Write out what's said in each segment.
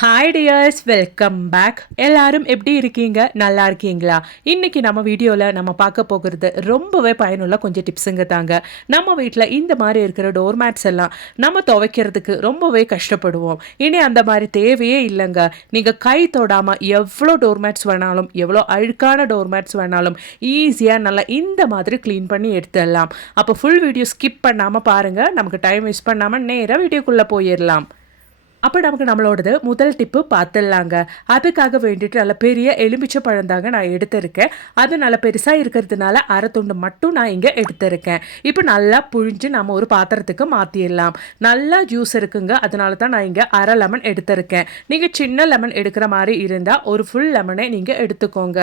Hi tears welcome back எல்லாரும் எப்படி இருக்கீங்க? நல்லா இருக்கீங்களா? இன்னைக்கு நம்ம வீடியோவில் நம்ம பார்க்க போகிறது ரொம்பவே பயனுள்ள கொஞ்சம் டிப்ஸுங்க தாங்க. நம்ம வீட்டில் இந்த மாதிரி இருக்கிற டோர் மேட்ஸ் எல்லாம் நம்ம துவைக்கிறதுக்கு ரொம்பவே கஷ்டப்படுவோம். இனி அந்த மாதிரி தேவையே இல்லைங்க. நீங்கள் கை தொடாமல் எவ்வளோ டோர் மேட்ஸ் வேணாலும் எவ்வளோ அழுக்கான டோர் மேட்ஸ் வேணாலும் ஈஸியாக நல்லா இந்த மாதிரி க்ளீன் பண்ணி எடுத்துடலாம். அப்போ ஃபுல் வீடியோ ஸ்கிப் பண்ணாமல் பாருங்கள் நமக்கு டைம் வேஸ்ட் பண்ணாமல் நேராக வீடியோக்குள்ளே போயிடலாம். அப்போ நமக்கு நம்மளோடது முதல் டிப்பு பார்த்துடலாங்க. அதுக்காக வேண்டிட்டு நல்ல பெரிய எலுமிச்சை பழம் தாங்க நான் எடுத்திருக்கேன். அது நல்ல பெருசாக இருக்கிறதுனால அரை துண்டு மட்டும் நான் இங்கே எடுத்திருக்கேன். இப்போ நல்லா புழிஞ்சு நம்ம ஒரு பாத்திரத்துக்கு மாற்றிடலாம் நல்லா ஜூஸ் இருக்குங்க. அதனால தான் நான் இங்கே அரை லெமன் எடுத்திருக்கேன். நீங்கள் சின்ன லெமன் எடுக்கிற மாதிரி இருந்தால் ஒரு ஃபுல் லெமனை நீங்கள் எடுத்துக்கோங்க.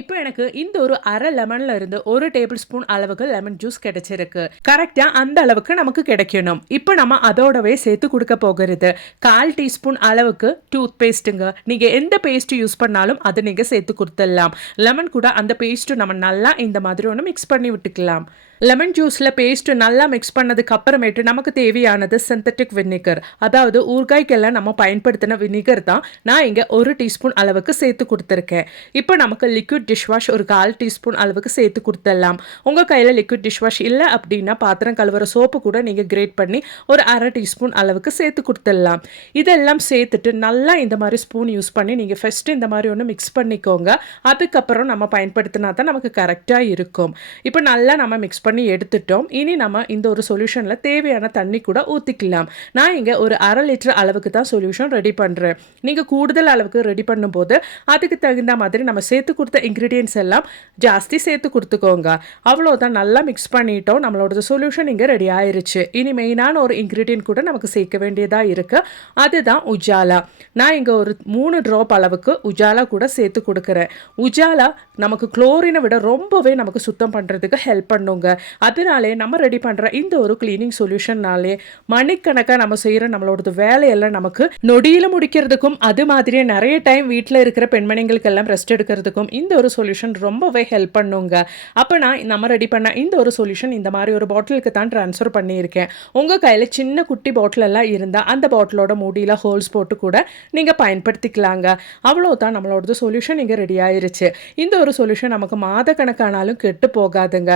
இப்போ எனக்கு இந்த ஒரு அரை லெமன்ல இருந்து ஒரு டேபிள் ஸ்பூன் அளவுக்கு லெமன் ஜூஸ் கிடைச்சிருக்கு. கரெக்டா அந்த அளவுக்கு நமக்கு கிடைக்கணும். இப்போ நம்ம அதோடவே சேர்த்து கொடுக்க போகிறது. கால் டீஸ்பூன் அளவுக்கு டூத் பேஸ்ட்டுங்க நீங்க எந்த பேஸ்ட் யூஸ் பண்ணாலும் அதை நீங்க சேர்த்து கொடுத்துடலாம். லெமன் கூட அந்த பேஸ்ட்டு நம்ம நல்லா இந்த மாதிரி ஒன்று மிக்ஸ் பண்ணி விட்டுக்கலாம். லெமன் ஜூஸில் பேஸ்ட்டு நல்லா மிக்ஸ் பண்ணதுக்கு அப்புறமேட்டு நமக்கு தேவையானது சிந்தட்டிக் வினிகர் அதாவது ஊறுகாய்க்கெல்லாம் நம்ம பயன்படுத்தின வினிகர் தான் நான் இங்கே ஒரு டீஸ்பூன் அளவுக்கு சேர்த்து கொடுத்துருக்கேன். இப்போ நமக்கு லிக்விட் டிஷ் வாஷ் ஒரு கால் டீஸ்பூன் அளவுக்கு சேர்த்து கொடுத்துடலாம். உங்கள் கையில் லிக்விட் டிஷ் வாஷ் இல்லை அப்படின்னா பாத்திரம் கழுவுற சோப்பு கூட நீங்கள் கிரேட் பண்ணி ஒரு அரை டீஸ்பூன் அளவுக்கு சேர்த்து கொடுத்துடலாம். இதெல்லாம் சேர்த்துட்டு நல்லா இந்த மாதிரி ஸ்பூன் யூஸ் பண்ணி நீங்கள் ஃபஸ்ட்டு இந்த மாதிரி ஒன்று மிக்ஸ் பண்ணிக்கோங்க. அதுக்கப்புறம் நம்ம பயன்படுத்தினா தான் நமக்கு கரெக்டாக இருக்கும். இப்போ நல்லா நம்ம மிக்ஸ் பண்ணி பண்ணி எடுத்துட்டோம். இனி நம்ம இந்த ஒரு சொல்யூஷனில் தேவையான தண்ணி கூட ஊற்றிக்கலாம் நான் இங்கே ஒரு அரை லிட்டர் அளவுக்கு தான் சொல்யூஷன் ரெடி பண்ணுறேன் நீங்கள் கூடுதல் அளவுக்கு ரெடி பண்ணும்போது அதுக்கு தகுந்த மாதிரி நம்ம சேர்த்து கொடுத்த இன்க்ரீடியன்ஸ் எல்லாம் ஜாஸ்தி சேர்த்து கொடுத்துக்கோங்க. அவ்வளோதான் நல்லா மிக்ஸ் பண்ணிட்டோம். நம்மளோட சொல்யூஷன் இங்கே ரெடி ஆயிருச்சு. இனி மெயினான ஒரு இன்க்ரீடியன்ட் கூட நமக்கு சேர்க்க வேண்டியதாக இருக்குது அதுதான் உஜாலா. நான் இங்கே ஒரு மூணு ட்ராப் அளவுக்கு உஜாலா கூட சேர்த்து கொடுக்குறேன். உஜாலா நமக்கு குளோரினை விட ரொம்பவே நமக்கு சுத்தம் பண்ணுறதுக்கு ஹெல்ப் பண்ணுங்க. அதனாலே நம்ம ரெடி பண்ணுற இந்த ஒரு கிளீனிங் சொல்யூஷன்னாலே மணிக்கணக்காக நம்ம செய்கிற நம்மளோட வேலையெல்லாம் நமக்கு நொடியில் முடிக்கிறதுக்கும் அது மாதிரியே நிறைய டைம் வீட்டில் இருக்கிற பெண்மணிகளுக்கெல்லாம் ரெஸ்ட் எடுக்கிறதுக்கும் இந்த ஒரு சொல்யூஷன் ரொம்பவே ஹெல்ப் பண்ணுங்க. அப்போ நான் நம்ம ரெடி பண்ண இந்த ஒரு சொல்யூஷன் இந்த மாதிரி ஒரு பாட்டிலுக்கு தான் ட்ரான்ஸ்ஃபர் பண்ணியிருக்கேன். உங்கள் கையில் சின்ன குட்டி பாட்டில் எல்லாம் இருந்தால் அந்த பாட்டிலோட மூடியில் ஹோல்ஸ் போட்டு கூட நீங்கள் பயன்படுத்திக்கலாங்க. அவ்வளோ தான் நம்மளோட சொல்யூஷன் இங்கே ரெடி ஆயிருச்சு. இந்த ஒரு சொல்யூஷன் நமக்கு மாத கணக்கானாலும் கெட்டு போகாதுங்க.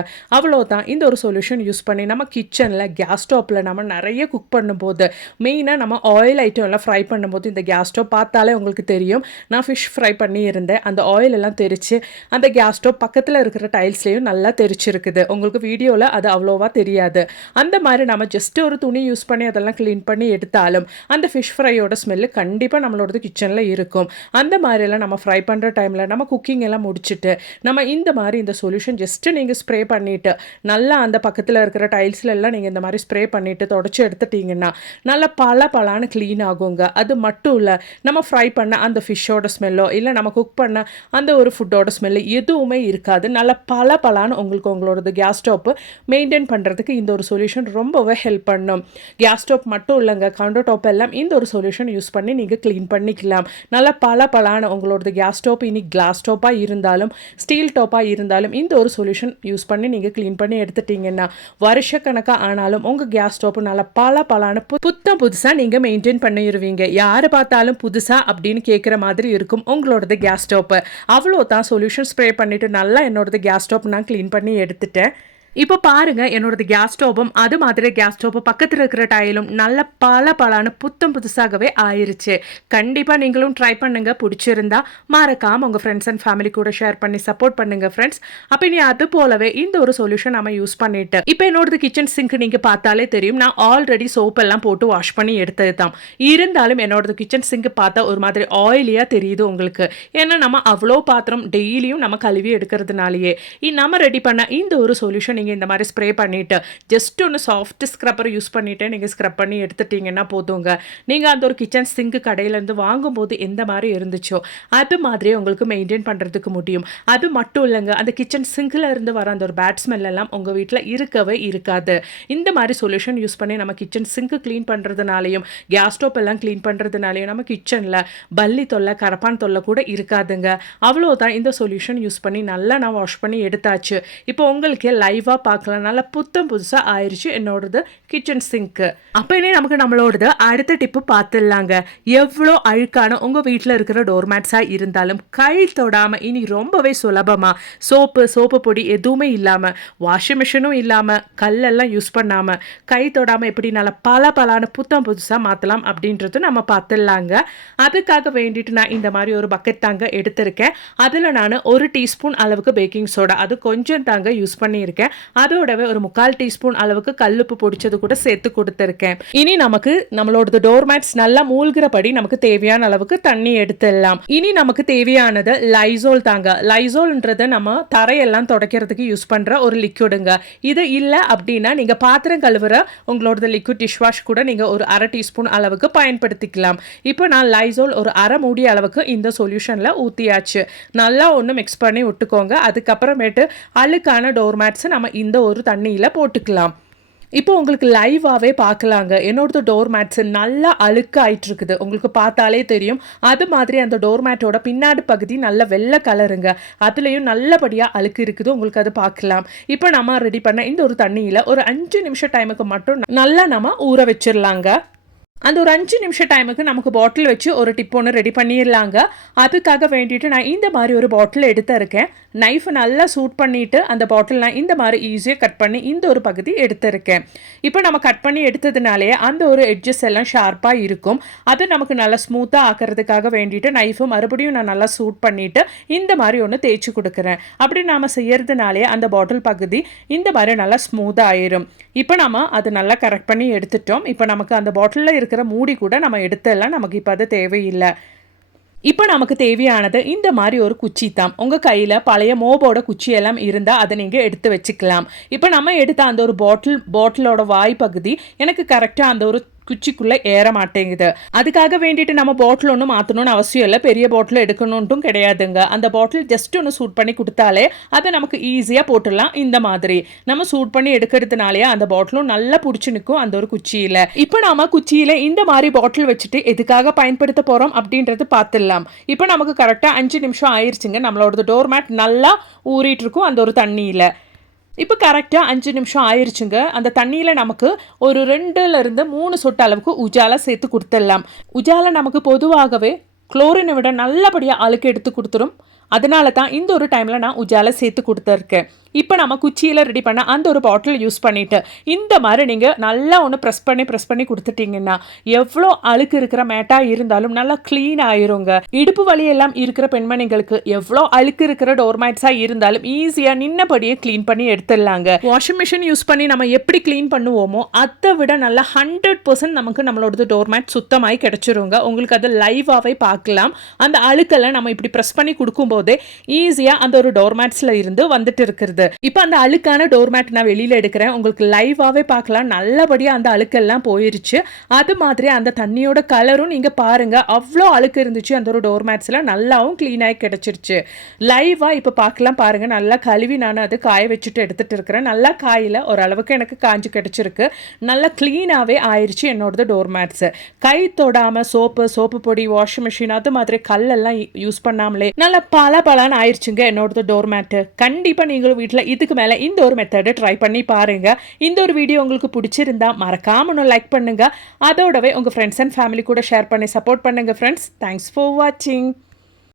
தான் இந்த ஒரு சொல்யூஷன் யூஸ் பண்ணி நம்ம கிச்சனில் கேஸ் ஸ்டோப்பில் நம்ம நிறைய குக் பண்ணும்போது மெயினாக நம்ம ஆயில் ஐட்டம் எல்லாம் ஃப்ரை பண்ணும்போது இந்த கேஸ் ஸ்டோவ் பார்த்தாலே உங்களுக்கு தெரியும். நான் ஃபிஷ் ஃப்ரை பண்ணி இருந்தேன் அந்த ஆயில் எல்லாம் தெரிச்சு அந்த கேஸ் ஸ்டோவ் பக்கத்தில் இருக்கிற டைல்ஸ்லேயும் நல்லா தெரிச்சிருக்குது. உங்களுக்கு வீடியோவில் அது அவ்வளோவா தெரியாது. அந்த மாதிரி நம்ம ஜஸ்ட் ஒரு துணி யூஸ் பண்ணி அதெல்லாம் க்ளீன் பண்ணி எடுத்தாலும் அந்த ஃபிஷ் ஃப்ரையோட ஸ்மெல்லு கண்டிப்பாக நம்மளோடது கிச்சனில் இருக்கும். அந்த மாதிரியெல்லாம் நம்ம ஃப்ரை பண்ணுற டைமில் நம்ம குக்கிங் எல்லாம் முடிச்சுட்டு நம்ம இந்த மாதிரி இந்த சொல்யூஷன் ஜஸ்ட்டு நீங்கள் ஸ்ப்ரே பண்ணிவிட்டு நல்லா அந்த பக்கத்தில் இருக்கிற டைல்ஸ்லெல்லாம் நீங்கள் இந்த மாதிரி ஸ்ப்ரே பண்ணிவிட்டு தொடச்சி எடுத்துட்டிங்கன்னா நல்லா பல பலான்னு க்ளீன் ஆகுங்க. அது மட்டும் இல்லை நம்ம ஃப்ரை பண்ண அந்த ஃபிஷ்ஷோட ஸ்மெல்லோ இல்லை நம்ம குக் பண்ண அந்த ஒரு ஃபுட்டோட ஸ்மெல்லு எதுவுமே இருக்காது. நல்லா பல பலான்னு உங்களுக்கு உங்களோடது கேஸ் ஸ்டோப்பு மெயின்டைன் பண்ணுறதுக்கு இந்த ஒரு சொல்யூஷன் ரொம்பவே ஹெல்ப் பண்ணும். கேஸ் ஸ்டோப் மட்டும் இல்லைங்க கவுண்டர் டாப் எல்லாம் இந்த ஒரு சொல்யூஷன் யூஸ் பண்ணி நீங்கள் க்ளீன் பண்ணிக்கலாம். நல்லா பல பலான உங்களோடது கேஸ் ஸ்டோப் இனி கிளாஸ் டாப்பாக இருந்தாலும் ஸ்டீல் டாப்பாக இருந்தாலும் இந்த ஒரு சொல்யூஷன் யூஸ் பண்ணி நீங்கள் க்ளீன் பண்ணி எடுத்துட்டீங்கன்னா வருஷக்கணக்காக ஆனாலும் உங்கள் கேஸ் ஸ்டோப் நல்லா பல பலான புத்தம் புதுசாக நீங்கள் மெயின்டைன் பண்ணிடுவீங்க யார் பார்த்தாலும் புதுசாக அப்படின்னு கேட்குற மாதிரி இருக்கும் உங்களோடது கேஸ் ஸ்டோப்பு அவ்வளோ தான் சொல்யூஷன் ஸ்ப்ரே பண்ணிவிட்டு நல்லா என்னோடது கேஸ் ஸ்டோப் நான் க்ளீன் பண்ணி எடுத்துட்டேன். இப்போ பாருங்க என்னோடது கேஸ் ஸ்டோவும் அது மாதிரி கேஸ் ஸ்டோப்பு பக்கத்தில் இருக்கிற டைலும் நல்ல பல பலான புத்தம் புதுசாகவே ஆயிருச்சு. கண்டிப்பாக நீங்களும் ட்ரை பண்ணுங்க பிடிச்சிருந்தா மறக்காம உங்கள் ஃப்ரெண்ட்ஸ் அண்ட் ஃபேமிலி கூட ஷேர் பண்ணி சப்போர்ட் பண்ணுங்க ஃப்ரெண்ட்ஸ் அப்போ நீ அது போலவே இந்த ஒரு சொல்யூஷன் நம்ம யூஸ் பண்ணிட்டு இப்போ என்னோடது கிச்சன் சிங்க் நீங்கள் பார்த்தாலே தெரியும் நான் ஆல்ரெடி சோப் எல்லாம் போட்டு வாஷ் பண்ணி எடுத்தது தான் இருந்தாலும் என்னோடது கிச்சன் சிங்க் பார்த்தா ஒரு மாதிரி ஆயிலியாக தெரியுது உங்களுக்கு. ஏன்னா நம்ம அவ்வளோ பாத்திரம் டெய்லியும் நம்ம கழுவி எடுக்கிறதுனாலேயே. நம்ம ரெடி பண்ண இந்த ஒரு சொல்யூஷன் நீங்கள் இந்த மாதிரி ஸ்ப்ரே பண்ணிவிட்டு ஜஸ்ட் ஒன்று சாஃப்ட் ஸ்க்ரப்பர் யூஸ் பண்ணிவிட்டு நீங்கள் ஸ்க்ரப் பண்ணி எடுத்துட்டிங்கன்னா போதுங்க. நீங்கள் அந்த ஒரு கிச்சன் சிங்க் கடையிலேருந்து வாங்கும்போது எந்த மாதிரி இருந்துச்சோ அது மாதிரியே உங்களுக்கு மெயின்டைன் பண்ணுறதுக்கு முடியும். அது மட்டும் இல்லைங்க அந்த கிச்சன் சிங்கில் இருந்து வர அந்த ஒரு பேட் ஸ்மெல் எல்லாம் உங்கள் வீட்டில் இருக்கவே இருக்காது. இந்த மாதிரி சொல்யூஷன் யூஸ் பண்ணி நம்ம கிச்சன் சிங்க்கு க்ளீன் பண்ணுறதுனாலையும் கேஸ் ஸ்டோப் எல்லாம் க்ளீன் பண்ணுறதுனாலையும் நம்ம கிச்சனில் பல்லி தொல்லை கரப்பான் தொல்லை கூட இருக்காதுங்க. அவ்வளோதான் இந்த சொல்யூஷன் யூஸ் பண்ணி நல்லா நான் வாஷ் பண்ணி எடுத்தாச்சு. இப்போ உங்களுக்கு லைவாக லைவாக பார்க்கலாம் நல்லா புத்தம் புதுசாக ஆயிடுச்சு என்னோடது கிச்சன் சிங்க்கு அப்போ இனி நமக்கு நம்மளோடது அடுத்த டிப்பு பார்த்துடலாங்க எவ்வளோ அழுக்கான உங்கள் வீட்டில் இருக்கிற டோர்மேட்ஸாக இருந்தாலும் கை தொடாமல் இனி ரொம்பவே சுலபமாக சோப்பு சோப்பு பொடி எதுவுமே இல்லாமல் வாஷிங் மிஷினும் இல்லாமல் கல்லெல்லாம் யூஸ் பண்ணாமல் கை தொடாமல் எப்படி நல்லா பல பலான புத்தம் புதுசாக மாற்றலாம் அப்படின்றது நம்ம பார்த்துடலாங்க அதுக்காக வேண்டிட்டு நான் இந்த மாதிரி ஒரு பக்கெட் தாங்க எடுத்திருக்கேன். அதில் நான் ஒரு டீஸ்பூன் அளவுக்கு பேக்கிங் சோடா அது கொஞ்சம் தாங்க யூஸ் பண்ணியிருக்கேன். அதோடவே ஒரு முக்கால் டீஸ்பூன் அளவுக்கு கல்லுப்பு பொடிச்சது கூட சேர்த்து கொடுத்துருக்கேன். இனி நமக்கு நம்மளோட டோர்மேட்ஸ் நல்லா மூழ்கிறபடி நமக்கு தேவையான அளவுக்கு தண்ணி எடுத்துடலாம். இனி நமக்கு தேவையானது லைசோல் தாங்க. லைசோல்ன்றது நம்ம தரையெல்லாம் துடைக்கிறதுக்கு யூஸ் பண்ணுற ஒரு லிக்விடுங்க இது இல்லை அப்படின்னா நீங்கள் பாத்திரம் கழுவுற உங்களோட லிக்விட் டிஷ் வாஷ் கூட நீங்கள் ஒரு அரை டீஸ்பூன் அளவுக்கு பயன்படுத்திக்கலாம். இப்போ நான் லைசோல் ஒரு அரை மூடி அளவுக்கு இந்த சொல்யூஷனில் ஊற்றியாச்சு நல்லா ஒன்று மிக்ஸ் பண்ணி விட்டுக்கோங்க. அதுக்கப்புறமேட்டு அழுக்கான டோர்மேட்ஸை நம்ம இந்த ஒரு தண்ணியில் போட்டுக்கலாம். இப்போ உங்களுக்கு லைவாகவே பார்க்கலாங்க. என்னோடது டோர் மேட்ஸ் நல்லா அழுக்கு ஆயிட்டுருக்குது. உங்களுக்கு பார்த்தாலே தெரியும். அது மாதிரி அந்த டோர் மேட்டோட பின்னாடி பகுதி நல்ல வெள்ளை கலருங்க அதுலேயும் நல்லபடியாக அழுக்கு இருக்குது. உங்களுக்கு அது பார்க்கலாம். இப்போ நம்ம ரெடி பண்ண இந்த ஒரு தண்ணியில் ஒரு அஞ்சு நிமிஷம் டைமுக்கு மட்டும் நல்லா நம்ம ஊற வச்சிடலாங்க அந்த ஒரு அஞ்சு நிமிஷம் டைமுக்கு நமக்கு பாட்டில் வச்சு ஒரு டிப் ஒன்று ரெடி பண்ணிடலாங்க. அதுக்காக வேண்டிட்டு நான் இந்த மாதிரி ஒரு பாட்டில் எடுத்திருக்கேன். நைஃப் நல்லா சூட் பண்ணிவிட்டு அந்த பாட்டில் நான் இந்த மாதிரி ஈஸியாக கட் பண்ணி இந்த ஒரு பகுதி எடுத்திருக்கேன். இப்போ நம்ம கட் பண்ணி எடுத்ததுனாலே அந்த ஒரு எட்ஜஸ் எல்லாம் ஷார்ப்பாக இருக்கும். அது நமக்கு நல்லா ஸ்மூத்தாக ஆக்கிறதுக்காக வேண்டிட்டு நைஃபை மறுபடியும் நான் நல்லா சூட் பண்ணிவிட்டு இந்த மாதிரி ஒன்று தேய்ச்சி கொடுக்குறேன். அப்படி நாம் செய்யறதுனாலே அந்த பாட்டில் பகுதி இந்த மாதிரி நல்லா ஸ்மூத்தாக ஆயிரும். இப்போ நம்ம அது நல்லா கரெக்ட் பண்ணி எடுத்துட்டோம். இப்போ நமக்கு அந்த பாட்டிலில் இருக்கிற மூடி கூட நம்ம எடுத்துடலாம். நமக்கு இப்போ அது தேவையில்லை. இப்போ நமக்கு தேவையானது இந்த மாதிரி ஒரு குச்சி தான். உங்கள் கையில் பழைய மோபோட குச்சி எல்லாம் இருந்தால் அதை நீங்கள் எடுத்து வச்சுக்கலாம். இப்போ நம்ம எடுத்த அந்த ஒரு பாட்டில் பாட்டிலோட வாய் பகுதி எனக்கு கரெக்டாக அந்த ஒரு குச்சிக்குள்ளே ஏற மாட்டேங்குது. அதுக்காக வேண்டிட்டு நம்ம பாட்டில் ஒன்றும் மாற்றணும்னு அவசியம் இல்லை. பெரிய பாட்டில் எடுக்கணுன்ட்டும் கிடையாதுங்க. அந்த பாட்டில் ஜஸ்ட் ஒன்று சூட் பண்ணி கொடுத்தாலே அதை நமக்கு ஈஸியாக போட்டுடலாம். இந்த மாதிரி. நம்ம சூட் பண்ணி எடுக்கிறதுனாலே அந்த பாட்டிலும் நல்லா பிடிச்சி நிற்கும். அந்த ஒரு குச்சியில். இப்போ நாம குச்சியில் இந்த மாதிரி பாட்டில் வச்சுட்டு எதுக்காக பயன்படுத்த போகிறோம் அப்படின்றது பார்த்துடலாம். இப்போ நமக்கு கரெக்டாக அஞ்சு நிமிஷம் ஆயிடுச்சுங்க நம்மளோட டோர் மேட் நல்லா ஊறிட்டு இருக்கும் அந்த ஒரு தண்ணியில். இப்போ கரெக்டாக அஞ்சு நிமிஷம் ஆயிடுச்சுங்க அந்த தண்ணியில் நமக்கு ஒரு ரெண்டுலேருந்து மூணு சொட்டு அளவுக்கு உஜாலா சேர்த்து கொடுத்துடலாம். உஜாலா நமக்கு பொதுவாகவே குளோரினை விட நல்லபடியாக அழுக்கு எடுத்து கொடுத்துரும். அதனால தான் இந்த ஒரு டைமில் நான் உஜால சேர்த்து கொடுத்துருக்கேன். இப்போ நம்ம குச்சியில் ரெடி பண்ண அந்த ஒரு பாட்டில் யூஸ் பண்ணிவிட்டு இந்த மாதிரி நீங்கள் நல்லா ஒன்று ப்ரெஸ் பண்ணி ப்ரெஸ் பண்ணி கொடுத்துட்டிங்கன்னா எவ்வளோ அழுக்கு இருக்கிற மேட்டாக இருந்தாலும் நல்லா க்ளீன் ஆயிருங்க. இடுப்பு வழியெல்லாம் இருக்கிற பெண்மணிகளுக்கு எவ்வளோ அழுக்கு இருக்கிற டோர்மேட்ஸாக இருந்தாலும் ஈஸியாக நின்னபடியே க்ளீன் பண்ணி எடுத்துடலாங்க. வாஷிங் மிஷின் யூஸ் பண்ணி நம்ம எப்படி க்ளீன் பண்ணுவோமோ அதை விட நல்லா ஹண்ட்ரட் பர்சன்ட் நமக்கு நம்மளோடது டோர்மேட் சுத்தமாகி கிடச்சிருங்க. உங்களுக்கு அதை லைவாகவே பார்க்கலாம். அந்த அழுக்கெல்லாம் நம்ம இப்படி ப்ரெஸ் பண்ணி கொடுக்கும்போது ஈஸியாக அந்த ஒரு டோர்மேட்ஸில் இருந்து வந்துட்டு இருக்கிறது. இப்போ அந்த அழுக்கான டோர்மேட் நான் வெளியில் எடுக்கிறேன். உங்களுக்கு லைவாகவே பார்க்கலாம். நல்லபடியாக அந்த அழுக்கெல்லாம் போயிருச்சு. அது மாதிரி அந்த தண்ணியோட கலரும் நீங்கள் பாருங்கள் அவ்வளோ அழுக்கு இருந்துச்சு. அந்த ஒரு டோர்மேட்ஸில் நல்லாவும் க்ளீனாகி கிடச்சிருச்சு. லைவாக இப்போ பார்க்கலாம் பாருங்கள் நல்லா கழுவி நான் அது காய வச்சுட்டு எடுத்துகிட்டு இருக்கிறேன். நல்லா காயில் ஓரளவுக்கு எனக்கு காஞ்சி கிடச்சிருக்கு. நல்லா க்ளீனாகவே ஆயிடுச்சு என்னோடது டோர்மேட்ஸு கை தொடாமல் சோப்பு சோப்பு பொடி வாஷிங் மிஷின் அது மாதிரி கல்லெல்லாம் யூஸ் பண்ணாமலே நல்லா பல பலான்னு ஆயிடுச்சுங்க என்னோடது டோர்மேட்டு கண்டிப்பாக நீங்களும் வீட்டில் இதுக்கு மேலே இந்த ஒரு மெத்தடை ட்ரை பண்ணி பாருங்கள் இந்த ஒரு வீடியோ உங்களுக்கு பிடிச்சிருந்தா மறக்காம ஒன்று லைக் பண்ணுங்கள் அதோடவே உங்கள் ஃப்ரெண்ட்ஸ் அண்ட் ஃபேமிலி கூட ஷேர் பண்ணி சப்போர்ட் பண்ணுங்கள் ஃப்ரெண்ட்ஸ் தேங்க்ஸ் ஃபார் வாட்சிங்